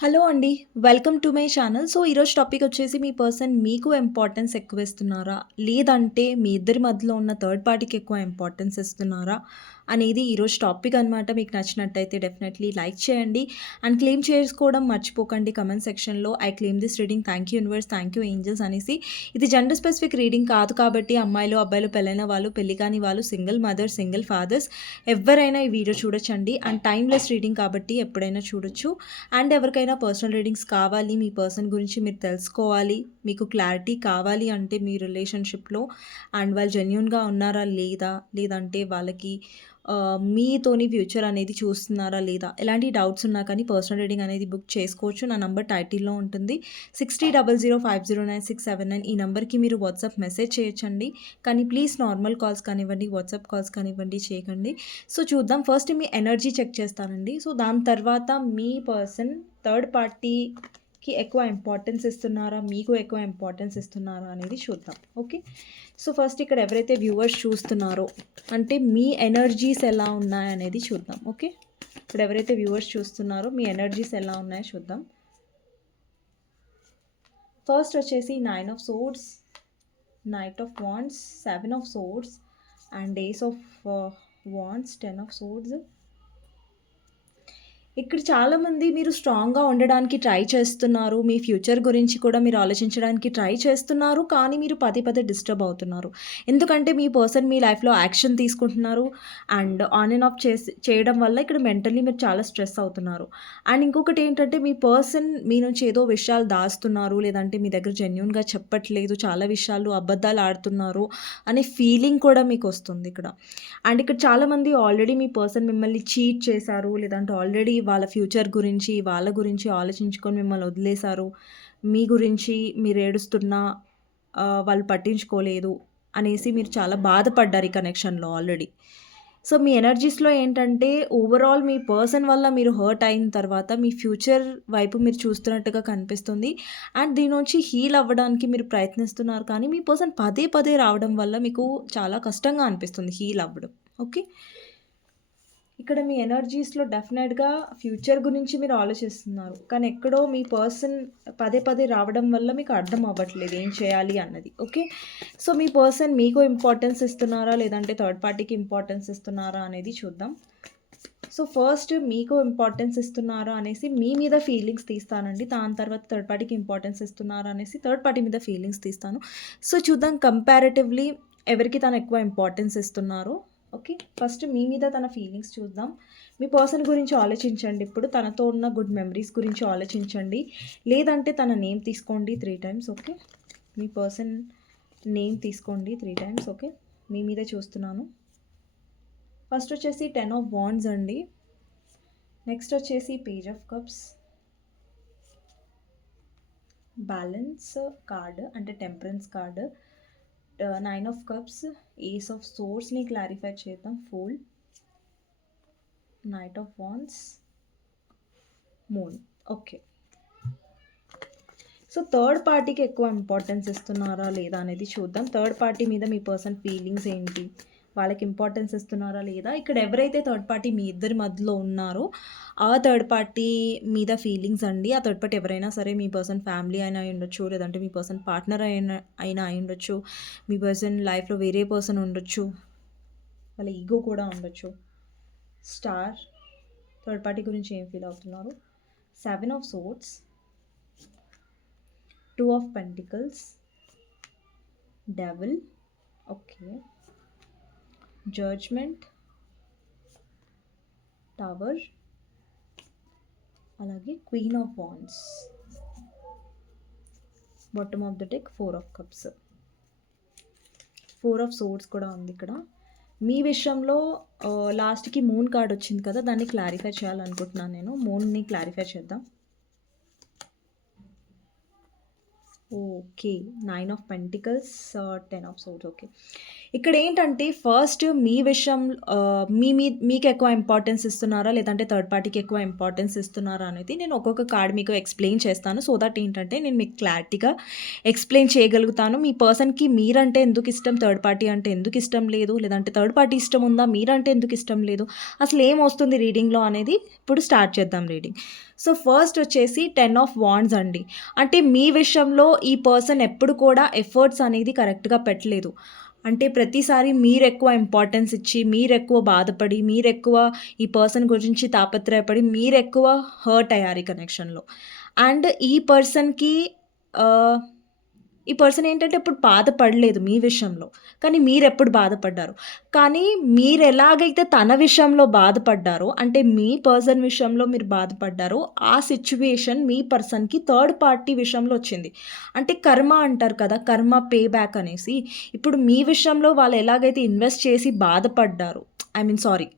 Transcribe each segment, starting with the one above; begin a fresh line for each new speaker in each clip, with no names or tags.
Hello అండి. Welcome to my channel. So, ఈరోజు topic వచ్చేసి మీ పర్సన్ మీకు ఇంపార్టెన్స్ ఎక్కువ ఇస్తున్నారా లేదంటే మీ ఇద్దరి మధ్యలో ఉన్న థర్డ్ పార్టీకి ఎక్కువ ఇంపార్టెన్స్ ఇస్తున్నారా? అనేది ఈరోజు టాపిక్ అనమాట. మీకు నచ్చినట్టయితే డెఫినెట్లీ లైక్ చేయండి. అండ్ క్లెయిమ్ చేసుకోవడం మర్చిపోకండి కమెంట్ సెక్షన్‌లో I claim this reading thank you universe, thank you angels అనేసి. ఇది జెండర్ స్పెసిఫిక్ రీడింగ్ కాదు కాబట్టి అమ్మాయిలు, అబ్బాయిలు, పెళ్ళైన వాళ్ళు, పెళ్ళి కాని వాళ్ళు, సింగిల్ మదర్ సింగిల్ ఫాదర్స్ ఎవరైనా ఈ వీడియో చూడొచ్చండి. అండ్ టైమ్‌లెస్ రీడింగ్ కాబట్టి ఎప్పుడైనా చూడొచ్చు. అండ్ ఎవరికైనా పర్సనల్ రీడింగ్స్ కావాలి, మీ పర్సన్ గురించి మీరు తెలుసుకోవాలి, మీకు క్లారిటీ కావాలి అంటే మీ రిలేషన్‌షిప్‌లో అండ్ వాళ్ళు జెన్యున్గా ఉన్నారా లేదా? లేదంటే వాళ్ళకి మీతోని ఫ్యూచర్ అనేది చూస్తున్నారా లేదా? ఎలాంటి డౌట్స్ ఉన్నా కానీ పర్సనల్ రీడింగ్ అనేది బుక్ చేసుకోవచ్చు. నా నంబర్ టైటిల్‌లో ఉంటుంది. 6000509679 ఈ నెంబర్కి మీరు వాట్సాప్ మెసేజ్ చేయొచ్చండి. కానీ ప్లీజ్ నార్మల్ కాల్స్ కానివ్వండి, వాట్సాప్ కాల్స్ కానివ్వండి చేయకండి. సో, చూద్దాం ఫస్ట్ మీ ఎనర్జీ చెక్ చేస్తానండి. సో, దాని తర్వాత మీ పర్సన్ థర్డ్ పార్టీ కి ఎక్కువ ఇంపార్టెన్స్ ఇస్తున్నారా? మీకు ఎక్కువ ఇంపార్టెన్స్ ఇస్తున్నారా? అనేది చూద్దాం. ఓకే. సో, ఫస్ట్ ఇక్కడ ఎవరైతే వ్యూవర్స్ చూస్తున్నారో అంటే మీ ఎనర్జీస్ ఎలా ఉన్నాయనేది చూద్దాం. ఓకే. ఇక్కడ ఎవరైతే వ్యూవర్స్ చూస్తున్నారో మీ ఎనర్జీస్ ఎలా ఉన్నాయో చూద్దాం. ఫస్ట్ వచ్చేసి nine of swords knight of wands, seven of swords and days of wands wands, ten of swords ఇక్కడ చాలామంది మీరు స్ట్రాంగ్‌గా ఉండడానికి ట్రై చేస్తున్నారు. మీ ఫ్యూచర్ గురించి కూడా మీరు ఆలోచించడానికి ట్రై చేస్తున్నారు. కానీ మీరు పదే పదే డిస్టర్బ్ అవుతున్నారు. ఎందుకంటే మీ పర్సన్ మీ లైఫ్‌లో యాక్షన్ తీసుకుంటున్నారు. అండ్ ఆన్ అండ్ ఆఫ్ చేసి చేయడం వల్ల ఇక్కడ మెంటల్లీ మీరు చాలా స్ట్రెస్ అవుతున్నారు. అండ్ ఇంకొకటి ఏంటంటే మీ పర్సన్ మీ నుంచి ఏదో విషయాలు దాస్తున్నారు. లేదంటే మీ దగ్గర జెన్యున్గా చెప్పట్లేదు. చాలా విషయాలు అబద్ధాలు ఆడుతున్నారు అనే ఫీలింగ్ కూడా మీకు వస్తుంది ఇక్కడ. అండ్ ఇక్కడ చాలామంది ఆల్రెడీ మీ పర్సన్ మిమ్మల్ని చీట్ చేశారు. లేదంటే ఆల్రెడీ వాళ్ళ ఫ్యూచర్ గురించి, వాళ్ళ గురించి ఆలోచించుకొని మిమ్మల్ని వదిలేశారు. మీ గురించి మీరు ఏడుస్తున్నా వాళ్ళు పట్టించుకోలేదు అనేసి మీరు చాలా బాధపడ్డారు ఈ కనెక్షన్‌లో ఆల్రెడీ. సో, మీ ఎనర్జీస్‌లో ఏంటంటే ఓవరాల్ మీ పర్సన్ వల్ల మీరు హర్ట్ అయిన తర్వాత మీ ఫ్యూచర్ వైపు మీరు చూస్తున్నట్టుగా కనిపిస్తుంది. అండ్ దీని నుంచి హీల్ అవ్వడానికి మీరు ప్రయత్నిస్తున్నారు. కానీ మీ పర్సన్ పదే పదే రావడం వల్ల మీకు చాలా కష్టంగా అనిపిస్తుంది హీల్ అవ్వడం. ఓకే. ఇక్కడ మీ ఎనర్జీస్‌లో డెఫినెట్‌గా ఫ్యూచర్ గురించి మీరు ఆలోచిస్తున్నారు. కానీ ఎక్కడో మీ పర్సన్ పదే పదే రావడం వల్ల మీకు అర్థం అవ్వట్లేదు ఏం చేయాలి అన్నది. ఓకే. సో, మీ పర్సన్ మీకు ఇంపార్టెన్స్ ఇస్తున్నారా? లేదంటే థర్డ్ పార్టీకి ఇంపార్టెన్స్ ఇస్తున్నారా? అనేది చూద్దాం. సో, ఫస్ట్ మీకు ఇంపార్టెన్స్ ఇస్తున్నారా అనేసి మీ మీద ఫీలింగ్స్ తీస్తానండి. దాని తర్వాత థర్డ్ పార్టీకి ఇంపార్టెన్స్ ఇస్తున్నారా అనేసి థర్డ్ పార్టీ మీద ఫీలింగ్స్ తీస్తాను. సో, చూద్దాం కంపారిటివ్‌లీ ఎవరికి తను ఎక్కువ ఇంపార్టెన్స్ ఇస్తున్నారో. ఓకే. ఫస్ట్ మీ మీద తన ఫీలింగ్స్ చూద్దాం. మీ పర్సన్ గురించి ఆలోచించండి ఇప్పుడు. తనతో ఉన్న గుడ్ మెమరీస్ గురించి ఆలోచించండి. లేదంటే తన నేమ్ తీసుకోండి త్రీ టైమ్స్. ఓకే. మీ పర్సన్ నేమ్ తీసుకోండి త్రీ టైమ్స్. ఓకే. మీ మీదే చూస్తున్నాను. ఫస్ట్ వచ్చేసి 10 ఆఫ్ బాండ్స్ అండి. నెక్స్ట్ వచ్చేసి page of cups. Balance card అంటే temperance card. Nine of cups, ace of సోర్స్ని clarify చేద్దాం. Full knight of wands moon. Okay. So, third పార్టీకి ఎక్కువ ఇంపార్టెన్స్ ఇస్తున్నారా? లేదా? అనేది చూద్దాం. థర్డ్ పార్టీ మీద మీ పర్సన్ ఫీలింగ్స్ ఏంటి? వాళ్ళకి ఇంపార్టెన్స్ ఇస్తున్నారా? లేదా? ఇక్కడ ఎవరైతే థర్డ్ పార్టీ మీ ఇద్దరి మధ్యలో ఉన్నారో ఆ థర్డ్ పార్టీ మీద ఫీలింగ్స్ అండి. ఆ థర్డ్ పార్టీ ఎవరైనా సరే మీ పర్సన్ ఫ్యామిలీ అయినా అయి ఉండొచ్చు లేదంటే మీ పర్సన్ పార్ట్నర్ అయిన అయినా అయి ఉండొచ్చు మీ పర్సన్ లైఫ్‌లో వేరే పర్సన్ ఉండొచ్చు. వాళ్ళ ఈగో కూడా ఉండొచ్చు. స్టార్ థర్డ్ పార్టీ గురించి ఏం ఫీల్ అవుతున్నారు? Seven of swords two of pentacles. Devil. Okay. Judgement. Tower. అలాగే queen of wands bottom of the deck four of cups. Four of swords కూడా ఉంది ఇక్కడ. మీ విషయంలో లాస్ట్‌కి మూన్ కార్డ్ వచ్చింది కదా! దాన్ని క్లారిఫై చేయాలనుకుంటున్నాను నేను. మూన్‌ని క్లారిఫై చేద్దాం. Okay. Nine of pentacles, ten of swords okay. ఇక్కడ ఏంటంటే ఫస్ట్ మీ విషయం uh, మీ మీ మీకు ఎక్కువ ఇంపార్టెన్స్ ఇస్తున్నారా? లేదంటే థర్డ్ పార్టీకి ఎక్కువ ఇంపార్టెన్స్ ఇస్తున్నారా? అనేది నేను ఒక్కొక్క కార్డ్ మీకు ఎక్స్‌ప్లెయిన్ చేస్తాను. సో దట్ ఏంటంటే నేను మీకు క్లారిటీగా ఎక్స్‌ప్లెయిన్ చేయగలుగుతాను. మీ పర్సన్‌కి మీరంటే ఎందుకు ఇష్టం? థర్డ్ పార్టీ అంటే ఎందుకు ఇష్టం లేదు? లేదంటే థర్డ్ పార్టీ ఇష్టం ఉందా? మీరంటే ఎందుకు ఇష్టం లేదు? అసలు ఏం వస్తుంది రీడింగ్‌లో అనేది ఇప్పుడు స్టార్ట్ చేద్దాం రీడింగ్. సో ఫస్ట్ వచ్చేసి టెన్ ఆఫ్ వాండ్స్ అండి. అంటే మీ విషయంలో ఈ పర్సన్ ఎప్పుడు కూడా ఎఫర్ట్స్ అనేది కరెక్ట్గా పెట్టలేదు. అంటే ప్రతిసారి మీరు ఎక్కువ ఇంపార్టెన్స్ ఇచ్చి మీరు ఎక్కువ బాధపడి మీరు ఎక్కువ ఈ పర్సన్ గురించి తాపత్రయపడి మీరు ఎక్కువ హర్ట్ అయ్యారు ఈ కనెక్షన్లో. అండ్ ఈ పర్సన్కి ఈ పర్సన్ ఏంటంటే ఇప్పుడు బాధపడలేదు మీ విషయంలో. కానీ మీరు ఎప్పుడు బాధపడ్డారు? కానీ మీరు ఎలాగైతే తన విషయంలో బాధపడ్డారో అంటే మీ పర్సన్ విషయంలో మీరు బాధపడ్డారో ఆ సిచ్యువేషన్ మీ పర్సన్కి థర్డ్ పార్టీ విషయంలో వచ్చింది. అంటే కర్మ అంటారు కదా కర్మ పే బ్యాక్ అనేసి. ఇప్పుడు మీ విషయంలో వాళ్ళు ఎలాగైతే ఇన్వెస్ట్ చేసి బాధపడ్డారు ఐ మీన్ సారీ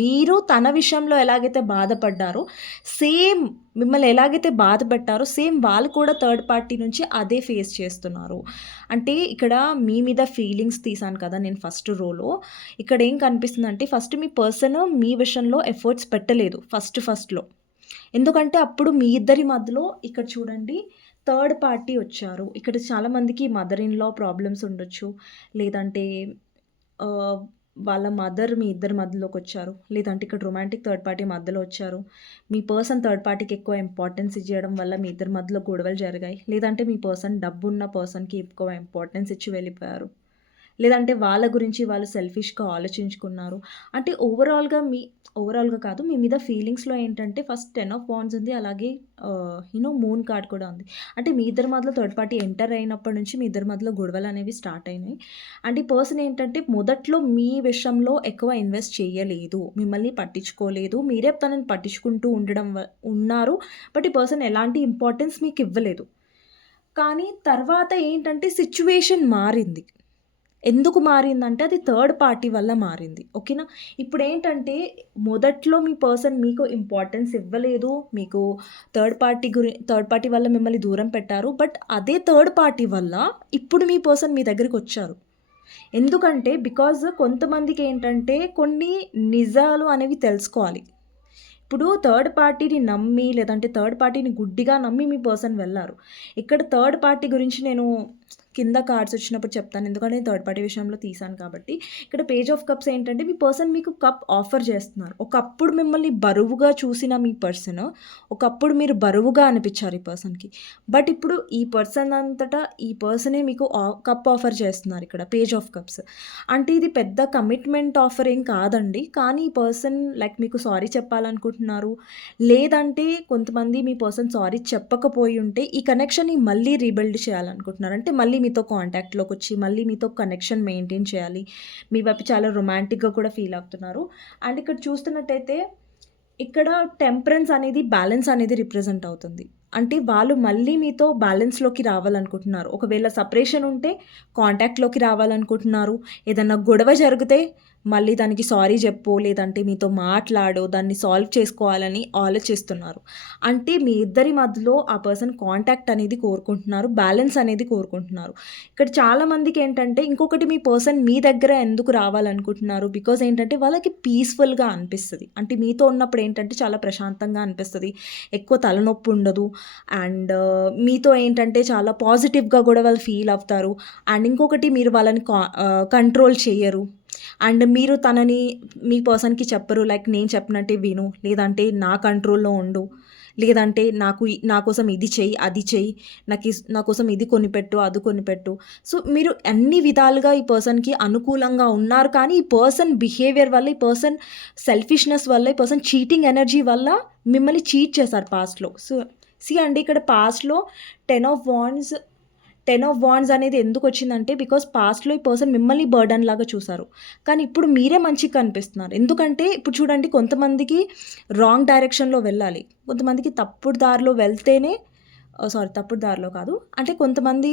మీరు తన విషయంలో ఎలాగైతే బాధపడ్డారో సేమ్ మిమ్మల్ని ఎలాగైతే బాధ పెట్టారో సేమ్ వాళ్ళు కూడా థర్డ్ పార్టీ నుంచి అదే ఫేస్ చేస్తున్నారు. అంటే ఇక్కడ మీ మీద ఫీలింగ్స్ తీసాను కదా నేను ఫస్ట్ రోలో. ఇక్కడ ఏం కనిపిస్తుంది అంటే ఫస్ట్ మీ పర్సన్ మీ విషయంలో ఎఫర్ట్స్ పెట్టలేదు ఫస్ట్ ఫస్ట్లో. ఎందుకంటే అప్పుడు మీ ఇద్దరి మధ్యలో ఇక్కడ చూడండి థర్డ్ పార్టీ వచ్చారు. ఇక్కడ చాలామందికి మదర్ ఇన్ లా ప్రాబ్లమ్స్ ఉండొచ్చు. లేదంటే వాళ్ళ మదర్ మీ ఇద్దరి మధ్యలోకి వచ్చారు. లేదంటే ఇక్కడ రొమాంటిక్ థర్డ్ పార్టీ మధ్యలో వచ్చారు. మీ పర్సన్ థర్డ్ పార్టీకి ఎక్కువ ఇంపార్టెన్స్ ఇచ్చేయడం వల్ల మీ ఇద్దరి మధ్యలో గొడవలు జరిగాయి. లేదంటే మీ పర్సన్ డబ్బు ఉన్న పర్సన్కి ఎక్కువ ఇంపార్టెన్స్ ఇచ్చి వెళ్ళిపోయారు. లేదంటే వాళ్ళ గురించి వాళ్ళు సెల్ఫిష్గా ఆలోచించుకున్నారు. అంటే ఓవరాల్గా మీ ఓవరాల్గా కాదు మీ మీద ఫీలింగ్స్లో ఏంటంటే ఫస్ట్ టెన్ ఆఫ్ పాయింట్స్ ఉంది అలాగే యూనో మూన్ కార్డ్ కూడా ఉంది. అంటే మీ ఇద్దరి మధ్యలో థర్డ్ పార్టీ ఎంటర్ అయినప్పటి నుంచి మీ ఇద్దరి మధ్యలో గొడవలు అనేవి స్టార్ట్ అయినాయి. అండ్ ఈ పర్సన్ ఏంటంటే మొదట్లో మీ విషయంలో ఎక్కువ ఇన్వెస్ట్ చేయలేదు మిమ్మల్ని పట్టించుకోలేదు మీరే తనని పట్టించుకుంటూ ఉండడం వ- ఉన్నారు బట్ ఈ పర్సన్ ఎలాంటి ఇంపార్టెన్స్ మీకు ఇవ్వలేదు. కానీ తర్వాత ఏంటంటే సిచ్యువేషన్ మారింది. ఎందుకు మారిందంటే అది థర్డ్ పార్టీ వల్ల మారింది ఓకేనా ఇప్పుడు ఏంటంటే మొదట్లో మీ పర్సన్ మీకు ఇంపార్టెన్స్ ఇవ్వలేదు మీకు థర్డ్ పార్టీ గురి థర్డ్ పార్టీ వల్ల మిమ్మల్ని దూరం పెట్టారు బట్ అదే థర్డ్ పార్టీ వల్ల ఇప్పుడు మీ పర్సన్ మీ దగ్గరికి వచ్చారు. ఎందుకంటే బికాజ్ కొంతమందికి ఏంటంటే కొన్ని నిజాలు అనేవి తెలుసుకోవాలి. ఇప్పుడు థర్డ్ పార్టీని నమ్మి లేదంటే థర్డ్ పార్టీని గుడ్డిగా నమ్మి మీ పర్సన్ వెళ్ళారు. ఇక్కడ థర్డ్ పార్టీ గురించి నేను కింద కార్డ్స్ వచ్చినప్పుడు చెప్తాను. ఎందుకంటే నేను థర్డ్ పార్టీ విషయంలో తీసాను కాబట్టి. ఇక్కడ పేజ్ ఆఫ్ కప్స్ ఏంటంటే మీ పర్సన్ మీకు కప్ ఆఫర్ చేస్తున్నారు. ఒకప్పుడు మిమ్మల్ని బరువుగా చూసిన మీ పర్సన్ ఒకప్పుడు మీరు బరువుగా అనిపించారు ఈ పర్సన్కి బట్ ఇప్పుడు ఈ పర్సన్ అంతటా ఈ పర్సనే మీకు కప్ ఆఫర్ చేస్తున్నారు ఇక్కడ పేజ్ ఆఫ్ కప్స్ అంటే ఇది పెద్ద కమిట్మెంట్ ఆఫర్ ఏం కాదండి. కానీ ఈ పర్సన్ లైక్ మీకు సారీ చెప్పాలనుకుంటున్నారు. లేదంటే కొంతమంది మీ పర్సన్ సారీ చెప్పకపోయి ఉంటే ఈ కనెక్షన్ని మళ్ళీ రీబిల్డ్ చేయాలనుకుంటున్నారు. అంటే మళ్ళీ మీతో కాంటాక్ట్లోకి వచ్చి మళ్ళీ మీతో కనెక్షన్ మెయింటైన్ చేయాలి. మీ వైపు చాలా రొమాంటిక్గా కూడా ఫీల్ అవుతున్నారు. అండ్ ఇక్కడ చూస్తున్నట్టయితే ఇక్కడ టెంపరెన్స్ అనేది బ్యాలెన్స్ అనేది రిప్రజెంట్ అవుతుంది. అంటే వాళ్ళు మళ్ళీ మీతో బ్యాలెన్స్లోకి రావాలనుకుంటున్నారు. ఒకవేళ సపరేషన్ ఉంటే కాంటాక్ట్లోకి రావాలనుకుంటున్నారు. ఏదన్నా గొడవ జరిగితే మళ్ళీ దానికి సారీ చెప్పు లేదంటే మీతో మాట్లాడో దాన్ని సాల్వ్ చేసుకోవాలని ఆలోచిస్తున్నారు. అంటే మీ ఇద్దరి మధ్యలో ఆ పర్సన్ కాంటాక్ట్ అనేది కోరుకుంటున్నారు బ్యాలెన్స్ అనేది కోరుకుంటున్నారు. ఇక్కడ చాలామందికి ఏంటంటే ఇంకొకటి మీ పర్సన్ మీ దగ్గర ఎందుకు రావాలనుకుంటున్నారు? బికాజ్ ఏంటంటే వాళ్ళకి పీస్ఫుల్గా అనిపిస్తుంది. అంటే మీతో ఉన్నప్పుడు ఏంటంటే చాలా ప్రశాంతంగా అనిపిస్తుంది. ఎక్కువ తలనొప్పి ఉండదు. అండ్ మీతో ఏంటంటే చాలా పాజిటివ్గా కూడా వాళ్ళు ఫీల్ అవుతారు. అండ్ ఇంకొకటి మీరు వాళ్ళని కంట్రోల్ చేయరు అండ్ మీరు తనని మీ పర్సన్కి చెప్పరు. లైక్ నేను చెప్పినట్టే విను. లేదంటే నా కంట్రోల్లో ఉండు. లేదంటే నాకు నా కోసం ఇది చెయ్యి అది చెయ్యి. నాకు నా కోసం ఇది కొనిపెట్టు అది కొనిపెట్టు. సో మీరు అన్ని విధాలుగా ఈ పర్సన్కి అనుకూలంగా ఉన్నారు. కానీ ఈ పర్సన్ బిహేవియర్ వల్ల ఈ పర్సన్ సెల్ఫిష్నెస్ వల్ల ఈ పర్సన్ చీటింగ్ ఎనర్జీ వల్ల మిమ్మల్ని చీట్ చేశారు పాస్ట్లో. సో సి అండి ఇక్కడ పాస్ట్లో ten of wands ten of wands అనేది ఎందుకు వచ్చిందంటే బికాస్ పాస్ట్లో ఈ పర్సన్ మిమ్మల్ని బర్డన్ లాగా చూసారు కానీ ఇప్పుడు మీరే మంచిగా కనిపిస్తున్నారు. ఎందుకంటే ఇప్పుడు చూడండి కొంతమందికి రాంగ్ డైరెక్షన్లో వెళ్ళాలి. కొంతమందికి తప్పుడు దారిలో వెళ్తేనే oh, సారీ తప్పుడు దారిలో కాదు. అంటే కొంతమంది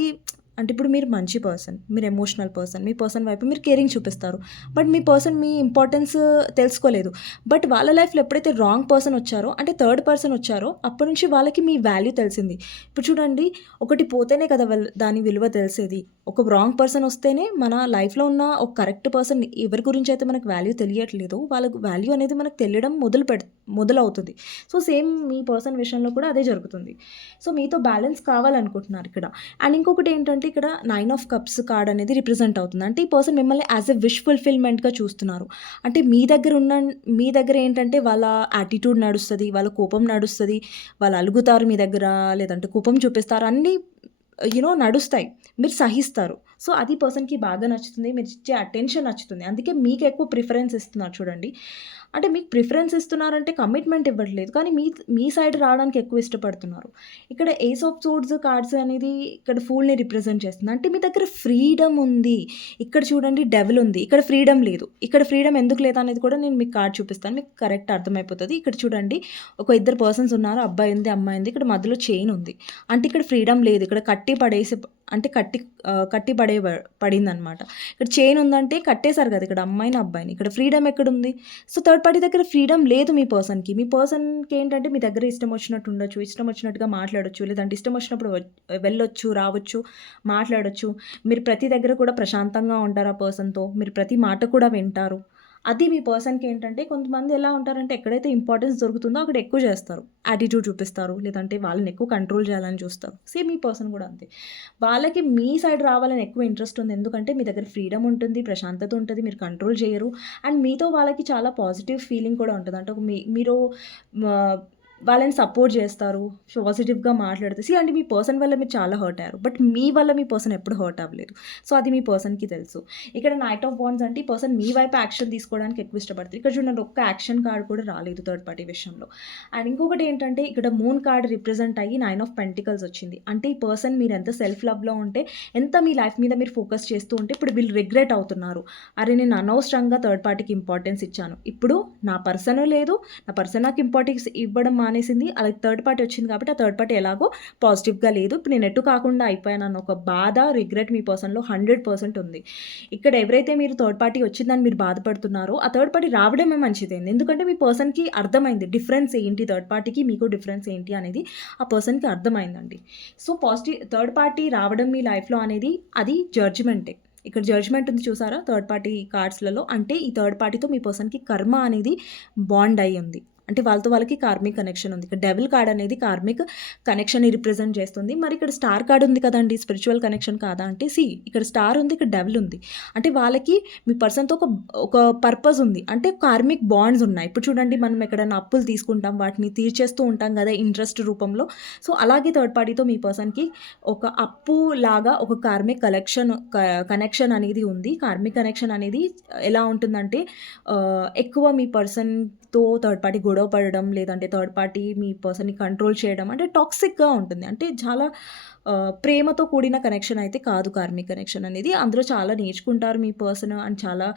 అంటే ఇప్పుడు మీరు మంచి పర్సన్ మీరు ఎమోషనల్ పర్సన్ మీ పర్సన్ వైపు మీరు కేరింగ్ చూపిస్తారు. బట్ మీ పర్సన్ మీ ఇంపార్టెన్స్ తెలుసుకోలేదు. బట్ వాళ్ళ లైఫ్లో ఎప్పుడైతే రాంగ్ పర్సన్ వచ్చారో అంటే థర్డ్ పర్సన్ వచ్చారో అప్పటి నుంచి వాళ్ళకి మీ వాల్యూ తెలిసింది. ఇప్పుడు చూడండి ఒకటి పోతేనే కదా దాని విలువ తెలిసేది. ఒక రాంగ్ పర్సన్ వస్తేనే మన లైఫ్లో ఉన్న ఒక కరెక్ట్ పర్సన్ ఎవరి గురించి అయితే మనకు వాల్యూ తెలియట్లేదు వాళ్ళకు వాల్యూ అనేది మనకు తెలియడం మొదలు పెడ మొదలవుతుంది. సో సేమ్ మీ పర్సన్ విషయంలో కూడా అదే జరుగుతుంది. సో మీతో బ్యాలెన్స్ కావాలనుకుంటున్నారు ఇక్కడ. అండ్ ఇంకొకటి ఏంటంటే ఇక్కడ నైన్ ఆఫ్ కప్స్ కార్డ్ అనేది రిప్రజెంట్ అవుతుంది. అంటే ఈ పర్సన్ మిమ్మల్ని యాజ్ ఎ విష్ ఫుల్ఫిల్మెంట్గా చూస్తున్నారు. అంటే మీ దగ్గర ఉన్న మీ దగ్గర ఏంటంటే వాళ్ళ యాటిట్యూడ్ నడుస్తుంది వాళ్ళ కోపం నడుస్తుంది వాళ్ళు అలుగుతారు మీ దగ్గర లేదంటే కోపం చూపిస్తారు అన్నీ యూనో నడుస్తాయి. మీరు సహిస్తారు. సో అది పర్సన్కి బాగా నచ్చుతుంది మీరు ఇచ్చే అటెన్షన్ నచ్చుతుంది. అందుకే మీకు ఎక్కువ ప్రిఫరెన్స్ ఇస్తున్నారు చూడండి. అంటే మీకు ప్రిఫరెన్స్ ఇస్తున్నారంటే కమిట్మెంట్ ఇవ్వట్లేదు. కానీ మీ మీ సైడ్ రావడానికి ఎక్కువ ఇష్టపడుతున్నారు. ఇక్కడ ఏస్ ఆఫ్ సోడ్స్ కార్డ్స్ అనేది ఇక్కడ ఫూల్ని రిప్రజెంట్ చేస్తుంది. అంటే మీ దగ్గర ఫ్రీడమ్ ఉంది. ఇక్కడ చూడండి డెవల్ ఉంది. ఇక్కడ ఫ్రీడమ్ లేదు. ఇక్కడ ఫ్రీడమ్ ఎందుకు లేదు అనేది కూడా నేను మీకు కార్డ్ చూపిస్తాను. మీకు కరెక్ట్ అర్థమైపోతుంది. ఇక్కడ చూడండి ఒక ఇద్దరు పర్సన్స్ ఉన్నారు. అబ్బాయి ఉంది అమ్మాయి ఉంది. ఇక్కడ మధ్యలో చైన్ ఉంది. అంటే ఇక్కడ ఫ్రీడమ్ లేదు. ఇక్కడ కట్టి పడేసి అంటే కట్టి కట్టి పడే పడిందనమాట ఇక్కడ చైన్ ఉందంటే కట్టేశారు కదా ఇక్కడ అమ్మాయిని అబ్బాయిని. ఇక్కడ ఫ్రీడమ్ ఎక్కడుంది? సో థర్డ్ పార్టీ దగ్గర ఫ్రీడమ్ లేదు మీ పర్సన్కి మీ పర్సన్కి ఏంటంటే మీ దగ్గర ఇష్టం వచ్చినట్టు ఉండొచ్చు ఇష్టం వచ్చినట్టుగా మాట్లాడొచ్చు లేదంటే ఇష్టం వచ్చినప్పుడు వెళ్ళొచ్చు రావచ్చు మాట్లాడొచ్చు. మీరు ప్రతి దగ్గర కూడా ప్రశాంతంగా ఉంటారు ఆ పర్సన్తో మీరు ప్రతి మాట కూడా వింటారు. అది మీ పర్సన్కి ఏంటంటే కొంతమంది ఎలా ఉంటారంటే ఎక్కడైతే ఇంపార్టెన్స్ దొరుకుతుందో అక్కడ ఎక్కువ చేస్తారు. యాటిట్యూడ్ చూపిస్తారు. లేదంటే వాళ్ళని ఎక్కువ కంట్రోల్ చేయాలని చూస్తారు. సేమ్ మీ పర్సన్ కూడా అంతే. వాళ్ళకి మీ సైడ్ రావాలని ఎక్కువ ఇంట్రెస్ట్ ఉంది. ఎందుకంటే మీ దగ్గర ఫ్రీడమ్ ఉంటుంది ప్రశాంతత ఉంటుంది మీరు కంట్రోల్ చేయరు. అండ్ మీతో వాళ్ళకి చాలా పాజిటివ్ ఫీలింగ్ కూడా ఉంటుంది. అంటే ఒక మీ మీరు వాళ్ళని సపోర్ట్ చేస్తారు పాజిటివ్గా మాట్లాడుతూ సి అంటే మీ పర్సన్ వల్ల మీరు చాలా హర్ట్ అయ్యారు. బట్ మీ వల్ల మీ పర్సన్ ఎప్పుడు హర్ట్ అవ్వలేదు. సో అది మీ పర్సన్కి తెలుసు. ఇక్కడ నైట్ ఆఫ్ బాండ్స్ అంటే ఈ పర్సన్ మీ వైపు యాక్షన్ తీసుకోవడానికి ఎక్కువ ఇష్టపడుతుంది ఇక్కడ చూడండి ఒక్క యాక్షన్ కార్డ్ కూడా రాలేదు థర్డ్ పార్టీ విషయంలో. అండ్ ఇంకొకటి ఏంటంటే ఇక్కడ మూన్ కార్డ్ రిప్రజెంట్ అయ్యి నైన్ ఆఫ్ పెంటికల్స్ వచ్చింది. అంటే ఈ పర్సన్ మీరు ఎంత సెల్ఫ్ లవ్లో ఉంటే ఎంత మీ లైఫ్ మీద మీరు ఫోకస్ చేస్తూ ఉంటే ఇప్పుడు వీళ్ళు రిగ్రెట్ అవుతున్నారు. అరే నేను అనవసరంగా థర్డ్ పార్టీకి ఇంపార్టెన్స్ ఇచ్చాను. ఇప్పుడు నా పర్సన్ లేదు నా పర్సన్ నాకు ఇంపార్టెన్స్ ఇవ్వడం మానేసింది. అలాగే థర్డ్ పార్టీ వచ్చింది కాబట్టి ఆ థర్డ్ పార్టీ ఎలాగో పాజిటివ్గా లేదు. ఇప్పుడు నేను ఎటు కాకుండా అయిపోయాను ఒక బాధ రిగ్రెట్ మీ పర్సన్లో హండ్రెడ్ పర్సెంట్ ఉంది. ఇక్కడ ఎవరైతే మీరు థర్డ్ పార్టీ వచ్చిందని మీరు బాధపడుతున్నారో ఆ థర్డ్ పార్టీ రావడమే మంచిదైంది. ఎందుకంటే మీ పర్సన్కి అర్థమైంది డిఫరెన్స్ ఏంటి థర్డ్ పార్టీకి మీకు డిఫరెన్స్ ఏంటి అనేది ఆ పర్సన్కి అర్థమైందండి. సో పాజిటివ్ థర్డ్ పార్టీ రావడం మీ లైఫ్లో అనేది అది జడ్జిమెంటే ఇక్కడ జడ్జ్మెంట్ ఉంది చూసారా? థర్డ్ పార్టీ కార్డ్స్లలో అంటే ఈ థర్డ్ పార్టీతో మీ పర్సన్కి కర్మ అనేది బాండ్ అయి ఉంది అంటే వాళ్ళతో వాళ్ళకి కార్మిక్ కనెక్షన్ ఉంది. ఇక్కడ డెవిల్ కార్డ్ అనేది కార్మిక్ కనెక్షన్ రిప్రజెంట్ చేస్తుంది. మరి ఇక్కడ స్టార్ కార్డ్ ఉంది కదండి స్పిరిచువల్ కనెక్షన్ కాదా అంటే సి ఇక్కడ స్టార్ ఉంది ఇక్కడ డెవిల్ ఉంది. అంటే వాళ్ళకి మీ పర్సన్తో ఒక ఒక పర్పస్ ఉంది. అంటే కార్మిక్ బాండ్స్ ఉన్నాయి. ఇప్పుడు చూడండి మనం ఎక్కడైనా అప్పులు తీసుకుంటాం వాటిని తీర్చేస్తూ ఉంటాం కదా ఇంట్రెస్ట్ రూపంలో. సో అలాగే థర్డ్ పార్టీతో మీ పర్సన్కి ఒక అప్పు లాగా ఒక కార్మిక్ కలెక్షన్ కనెక్షన్ అనేది ఉంది. కార్మిక్ కనెక్షన్ అనేది ఎలా ఉంటుందంటే ఎక్కువ మీ పర్సన్తో థర్డ్ పార్టీ గొడవ పడడం లేదంటే థర్డ్ పార్టీ మీ పర్సన్ని కంట్రోల్ చేయడం అంటే టాక్సిక్గా ఉంటుంది. అంటే చాలా ప్రేమతో కూడిన కనెక్షన్ అయితే కాదు కార్మిక్ కనెక్షన్ అనేది. అందులో చాలా నేర్చుకుంటారు మీ పర్సన్ అండ్ చాలా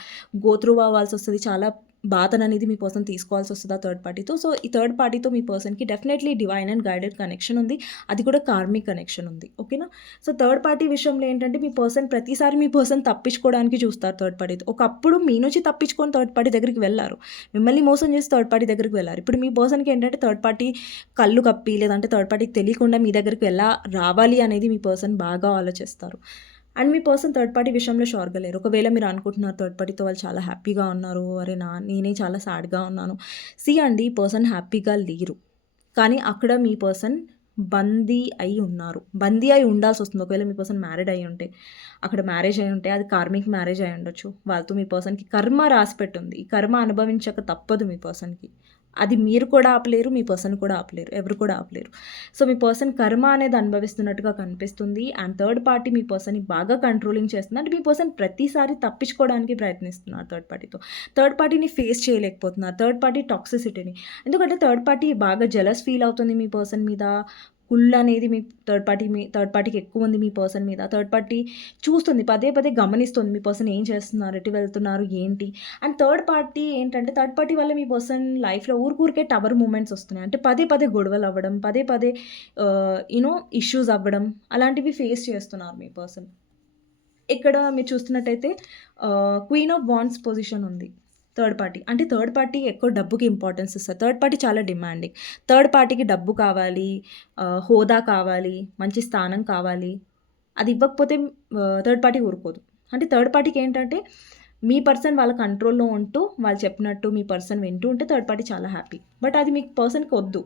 గోత్రూ అవ్వాల్సి వస్తుంది. చాలా బాధను అనేది మీ పర్సన్ తీసుకోవాల్సి వస్తుందా థర్డ్ పార్టీతో? సో ఈ థర్డ్ పార్టీతో మీ పర్సన్కి definitely divine and guided connection ఉంది. అది కూడా కార్మిక్ కనెక్షన్ ఉంది. ఓకేనా? సో థర్డ్ పార్టీ విషయంలో ఏంటంటే మీ పర్సన్ ప్రతిసారి మీ పర్సన్ తప్పించుకోవడానికి చూస్తారు థర్డ్ పార్టీతో. ఒకప్పుడు మీ నుంచి తప్పించుకొని థర్డ్ పార్టీ దగ్గరికి వెళ్ళారు. మిమ్మల్ని మోసం చేసి థర్డ్ పార్టీ దగ్గరికి వెళ్ళారు. ఇప్పుడు మీ పర్సన్కి ఏంటంటే థర్డ్ పార్టీ కళ్ళు కప్పి లేదంటే థర్డ్ పార్టీకి తెలియకుండా మీ దగ్గరికి ఎలా రావాలి అనేది మీ పర్సన్ బాగా ఆలోచిస్తారు. అండ్ మీ పర్సన్ థర్డ్ పార్టీ విషయంలో షోర్గా లేరు. ఒకవేళ మీరు అనుకుంటున్నారు థర్డ్ పార్టీతో వాళ్ళు చాలా హ్యాపీగా ఉన్నారు అరే నా నేనే చాలా సాడ్గా ఉన్నాను. సి అండి ఈ పర్సన్ హ్యాపీగా లేరు. కానీ అక్కడ మీ పర్సన్ బందీ అయి ఉన్నారు. బందీ అయి ఉండాల్సి వస్తుంది. ఒకవేళ మీ పర్సన్ మ్యారీడ్ అయి ఉంటే అక్కడ మ్యారేజ్ అయి ఉంటే అది కార్మిక్ మ్యారేజ్ అయి ఉండొచ్చు. వాళ్ళతో మీ పర్సన్కి కర్మ రాసి పెట్టుంది ఈ కర్మ అనుభవించక తప్పదు మీ పర్సన్కి. అది మీరు కూడా ఆపలేరు మీ పర్సన్ కూడా ఆపలేరు ఎవరు కూడా ఆపలేరు. సో మీ పర్సన్ కర్మ అనేది అనుభవిస్తున్నట్టుగా కనిపిస్తుంది అండ్ థర్డ్ పార్టీ మీ పర్సన్ని బాగా కంట్రోలింగ్ చేస్తుంది. అంటే మీ పర్సన్ ప్రతిసారి తప్పించుకోవడానికి ప్రయత్నిస్తున్నారు థర్డ్ పార్టీతో థర్డ్ పార్టీని ఫేస్ చేయలేకపోతున్నారు థర్డ్ పార్టీ టాక్సిసిటీని ఎందుకంటే థర్డ్ పార్టీ బాగా జలస్ ఫీల్ అవుతుంది మీ పర్సన్ మీద కుళ్ళు అనేది మీ థర్డ్ పార్టీ మీ థర్డ్ పార్టీకి ఎక్కువ ఉంది మీ పర్సన్ మీద. థర్డ్ పార్టీ చూస్తుంది పదే పదే గమనిస్తుంది మీ పర్సన్ ఏం చేస్తున్నారు ఎటు వెళ్తున్నారు ఏంటి? అండ్ థర్డ్ పార్టీ ఏంటంటే థర్డ్ పార్టీ వల్ల మీ పర్సన్ లైఫ్లో ఊరికూరికే టవర్ మూమెంట్స్ వస్తున్నాయి. అంటే పదే పదే గొడవలు అవ్వడం పదే పదే యూనో ఇష్యూస్ అవ్వడం అలాంటివి ఫేస్ చేస్తున్నారు మీ పర్సన్ ఇక్కడ మీరు చూస్తున్నట్టయితే క్వీన్ ఆఫ్ బాండ్స్ పొజిషన్ ఉంది. Third party. అంటే థర్డ్ పార్టీ ఎక్కువ డబ్బుకి ఇంపార్టెన్స్ ఇస్తారు. థర్డ్ పార్టీ చాలా డిమాండింగ్ థర్డ్ పార్టీకి డబ్బు కావాలి హోదా కావాలి మంచి స్థానం కావాలి. అది ఇవ్వకపోతే థర్డ్ పార్టీ ఊరుకోదు. అంటే థర్డ్ పార్టీకి ఏంటంటే మీ పర్సన్ వాళ్ళ కంట్రోల్‌లో ఉంటూ, వాళ్ళు చెప్పినట్టు మీ పర్సన్ వింటూ ఉంటే థర్డ్ పార్టీ చాలా హ్యాపీ. బట్ అది మీ పర్సన్‌కి వద్దు.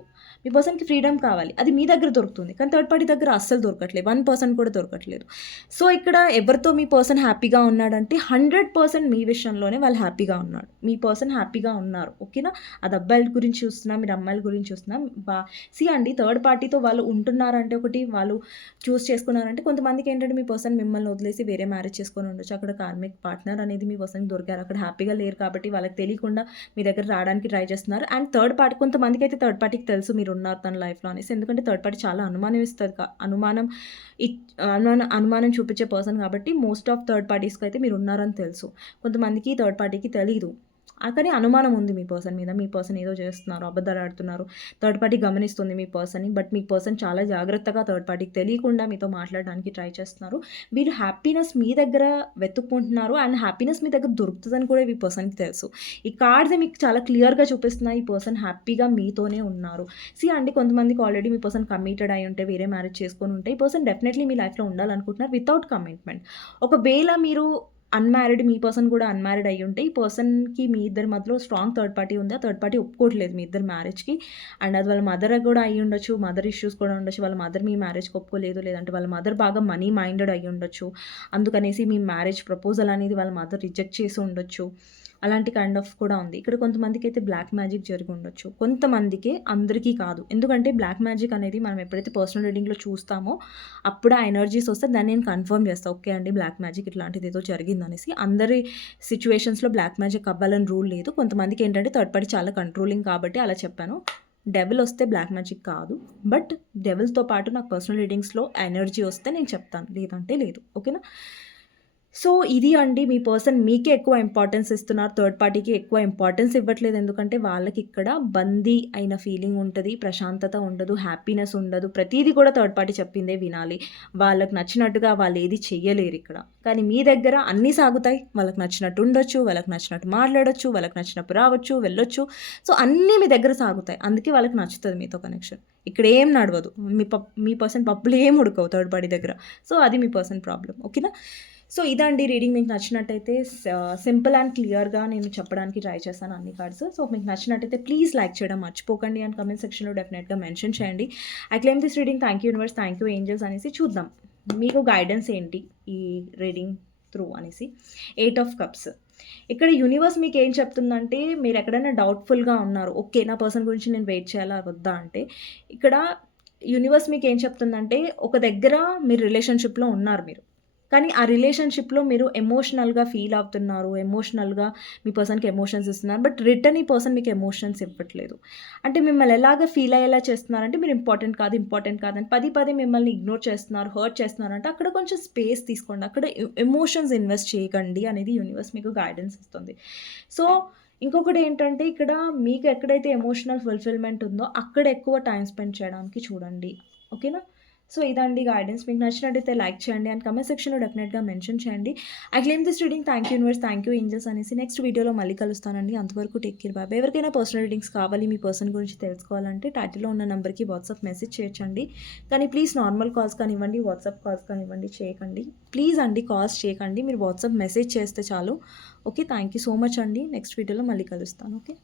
మీ పర్సన్‌కి ఫ్రీడమ్ కావాలి. అది మీ దగ్గర దొరుకుతుంది. కానీ థర్డ్ పార్టీ దగ్గర అస్సలు దొరకట్లేదు. వన్ పర్సన్ కూడా దొరకట్లేదు. సో, ఇక్కడ ఎవరితో మీ పర్సన్ హ్యాపీగా ఉన్నాడంటే 100% మీ విషయంలోనే వాళ్ళు హ్యాపీగా ఉన్నాడు. మీ పర్సన్ హ్యాపీగా ఉన్నారు. ఓకేనా? అది అబ్బాయిల గురించి చూస్తున్నా, మీరు అమ్మాయిల గురించి చూస్తున్నా బా సి అండి థర్డ్ పార్టీతో వాళ్ళు ఉంటున్నారంటే ఒకటి వాళ్ళు చూస్ చేసుకున్నారంటే కొంతమందికి ఏంటంటే మీ పర్సన్ మిమ్మల్ని వదిలేసి వేరే మ్యారేజ్ చేసుకొని ఉండొచ్చు. అక్కడ కార్మిక్ పార్ట్నర్ అనేది మీ పర్సన్‌కి దొరికారు. అక్కడ హ్యాపీగా లేరు కాబట్టి వాళ్ళకి తెలియకుండా మీ దగ్గర రావడానికి ట్రై చేస్తున్నారు. అండ్ థర్డ్ పార్టీ కొంతమందికైతే థర్డ్ పార్టీకి తెలుసు మీరు ఉన్నారు తన లైఫ్‌లో అనేసి. ఎందుకంటే థర్డ్ పార్టీ చాలా అనుమానం ఇస్తుంది అనుమానం అనుమానం అనుమానం చూపించే పర్సన్ కాబట్టి మోస్ట్ ఆఫ్ థర్డ్ పార్టీస్‌కి అయితే మీరు ఉన్నారని తెలుసు. కొంతమందికి థర్డ్ పార్టీకి తెలియదు అక్కడే అనుమానం ఉంది మీ పర్సన్ మీద. మీ పర్సన్ ఏదో చేస్తున్నారు, అబద్ధాలు ఆడుతున్నారు. థర్డ్ పార్టీ గమనిస్తుంది మీ పర్సన్‌ని. బట్ మీ పర్సన్ చాలా జాగ్రత్తగా థర్డ్ పార్టీకి తెలియకుండా మీతో మాట్లాడడానికి ట్రై చేస్తున్నారు. మీరు హ్యాపీనెస్ మీ దగ్గర వెతుక్కుంటున్నారు. అండ్ హ్యాపీనెస్ మీ దగ్గర దొరుకుతుందని కూడా మీ పర్సన్‌కి తెలుసు. ఈ కార్డ్స్ మీకు చాలా క్లియర్‌గా చూపిస్తున్నాయి. ఈ పర్సన్ హ్యాపీగా మీతోనే ఉన్నారు. సీ అండి కొంతమందికి ఆల్రెడీ మీ పర్సన్ కమిటెడ్ అయి ఉంటే, వేరే మ్యారేజ్ చేసుకొని ఉంటే, ఈ పర్సన్ డెఫినెట్లీ మీ లైఫ్‌లో ఉండాలనుకుంటున్నారు వితౌట్ కమిట్మెంట్. ఒకవేళ మీరు అన్‌మ్యారీడ్ మీ పర్సన్ కూడా అన్‌మ్యారీడ్ అయ్యుంటే, ఈ పర్సన్‌కి మీ ఇద్దరి మధ్యలో స్ట్రాంగ్ థర్డ్ పార్టీ ఉంది. ఆ థర్డ్ పార్టీ ఒప్పుకోవట్లేదు మీ ఇద్దరు మ్యారేజ్‌కి. అండ్ అది వాళ్ళ మదర్ కూడా అయ్యుండొచ్చు. మదర్ ఇష్యూస్ కూడా ఉండొచ్చు. వాళ్ళ మదర్ మీ మ్యారేజ్‌కి ఒప్పుకోలేదు. లేదంటే వాళ్ళ మదర్ బాగా మనీ మైండెడ్ అయ్యుండొచ్చు. అందుకనేసి మీ మ్యారేజ్ ప్రపోజల్ అనేది వాళ్ళ మదర్ రిజెక్ట్ చేసి ఉండొచ్చు. అలాంటి కైండ్ ఆఫ్ కూడా ఉంది. ఇక్కడ కొంతమందికి అయితే బ్లాక్ మ్యాజిక్ జరిగి ఉండొచ్చు. కొంతమందికి అందరికీ కాదు. ఎందుకంటే బ్లాక్ మ్యాజిక్ అనేది మనం ఎప్పుడైతే పర్సనల్ రీడింగ్‌లో చూస్తామో, అప్పుడు ఆ ఎనర్జీస్ వస్తే దాన్ని నేను కన్ఫర్మ్ చేస్తా. ఓకే అండి బ్లాక్ మ్యాజిక్ ఇట్లాంటిది ఏదో జరిగిందనేసి. అందరి సిచ్యువేషన్స్లో బ్లాక్ మ్యాజిక్ అవ్వాలని రూల్ లేదు. కొంతమందికి ఏంటంటే థర్డ్ పార్టీ చాలా కంట్రోలింగ్ కాబట్టి అలా చెప్పాను. డెవిల్ వస్తే బ్లాక్ మ్యాజిక్ కాదు. బట్ డెవిల్‌తో పాటు నాకు పర్సనల్ రీడింగ్స్‌లో ఎనర్జీ వస్తే నేను చెప్తాను. లేదంటే లేదు. ఓకేనా? సో, ఇది అండి మీ పర్సన్ మీకే ఎక్కువ ఇంపార్టెన్స్ ఇస్తున్నారు. థర్డ్ పార్టీకి ఎక్కువ ఇంపార్టెన్స్ ఇవ్వట్లేదు. ఎందుకంటే వాళ్ళకి ఇక్కడ బందీ అయిన ఫీలింగ్ ఉంటుంది ప్రశాంతత ఉండదు. హ్యాపీనెస్ ఉండదు. ప్రతీది కూడా థర్డ్ పార్టీ చెప్పిందే వినాలి. వాళ్ళకి నచ్చినట్టుగా వాళ్ళు ఏది చెయ్యలేరిక్కడ. కానీ మీ దగ్గర అన్నీ సాగుతాయి. వాళ్ళకి నచ్చినట్టు ఉండొచ్చు. వాళ్ళకి నచ్చినట్టు మాట్లాడొచ్చు. వాళ్ళకి నచ్చినప్పుడు రావచ్చు, వెళ్ళొచ్చు. సో, అన్నీ మీ దగ్గర సాగుతాయి. అందుకే వాళ్ళకి నచ్చుతుంది మీతో కనెక్షన్. ఇక్కడ ఏం నడవదు. మీ పప్ మీ పర్సన్ పప్పులు ఏం ఉడకవు థర్డ్ పార్టీ దగ్గర. సో, అది మీ పర్సన్ ప్రాబ్లం ఓకేనా? సో, ఇదండి రీడింగ్ మీకు నచ్చినట్టయితే సింపుల్ అండ్ క్లియర్‌గా నేను చెప్పడానికి ట్రై చేశాను అన్ని కార్డ్స్. సో, మీకు నచ్చినట్టయితే ప్లీజ్ లైక్ చేయడం మర్చిపోకండి. అండ్ కమెంట్ సెక్షన్‌లో డెఫినెట్‌గా మెన్షన్ చేయండి. I claim this reading thank you universe, thank you angels అనేసి చూద్దాం. మీకు గైడెన్స్ ఏంటి ఈ రీడింగ్ త్రూ అనేసి. Eight of cups. ఇక్కడ యూనివర్స్ మీకు ఏం చెప్తుందంటే మీరు ఎక్కడైనా డౌట్‌ఫుల్‌గా ఉన్నారు. ఓకే. నా పర్సన్ గురించి నేను వెయిట్ చేయాలా? వద్దా? అంటే ఇక్కడ యూనివర్స్ మీకు ఏం చెప్తుందంటే ఒక దగ్గర మీరు రిలేషన్‌షిప్‌లో ఉన్నారు మీరు. కానీ ఆ రిలేషన్‌షిప్‌లో మీరు ఎమోషనల్‌గా ఫీల్ అవుతున్నారు. ఎమోషనల్‌గా మీ పర్సన్‌కి ఎమోషన్స్ ఇస్తున్నారు. బట్ రిటర్న్ ఈ పర్సన్ మీకు ఎమోషన్స్ ఇవ్వట్లేదు. అంటే మిమ్మల్ని ఎలాగా ఫీల్ అయ్యేలా చేస్తున్నారంటే మీరు ఇంపార్టెంట్ కాదు, ఇంపార్టెంట్ కాదని పది పది మిమ్మల్ని ఇగ్నోర్ చేస్తున్నారు, హర్ట్ చేస్తున్నారంటే అక్కడ కొంచెం స్పేస్ తీసుకోండి. అక్కడ ఎమోషన్స్ ఇన్వెస్ట్ చేయకండి అనేది యూనివర్స్ మీకు గైడెన్స్ ఇస్తుంది. సో, ఇంకొకటి ఏంటంటే ఇక్కడ మీకు ఎక్కడైతే ఎమోషనల్ ఫుల్‌ఫిల్‌మెంట్ ఉందో అక్కడ ఎక్కువ టైం స్పెండ్ చేయడానికి చూడండి. ఓకేనా? సో, ఇదండి గైడెన్స్. మీకు నచ్చినట్టయితే లైక్ చేయండి. అండ్ కమెంట్ సెక్షన్‌లో డెఫినెట్‌గా మెన్షన్ చేయండి. I claim this reading thank you universe, thank you angels అనేసి నెక్స్ట్ వీడియోలో మళ్ళీ కలుస్తానండి. అంతవరకు టేక్ కేర్. బాయ్ ఎవరికైనా పర్సనల్ రీడింగ్స్ కావాలి మీ పర్సన్ గురించి తెలుసుకోవాలంటే టైటిల్‌లో ఉన్న నెంబర్కి వాట్సాప్ మెసేజ్ చేయొచ్చండి. కానీ ప్లీజ్ నార్మల్ కాల్స్ కానివ్వండి, వాట్సాప్ కాల్స్ కానివ్వండి చేయకండి. ప్లీజ్ అండి కాల్స్ చేయకండి. మీరు వాట్సాప్ మెసేజ్ చేస్తే చాలు. Okay. Thank you so much అండి. నెక్స్ట్ వీడియోలో మళ్ళీ కలుస్తాను. ఓకే.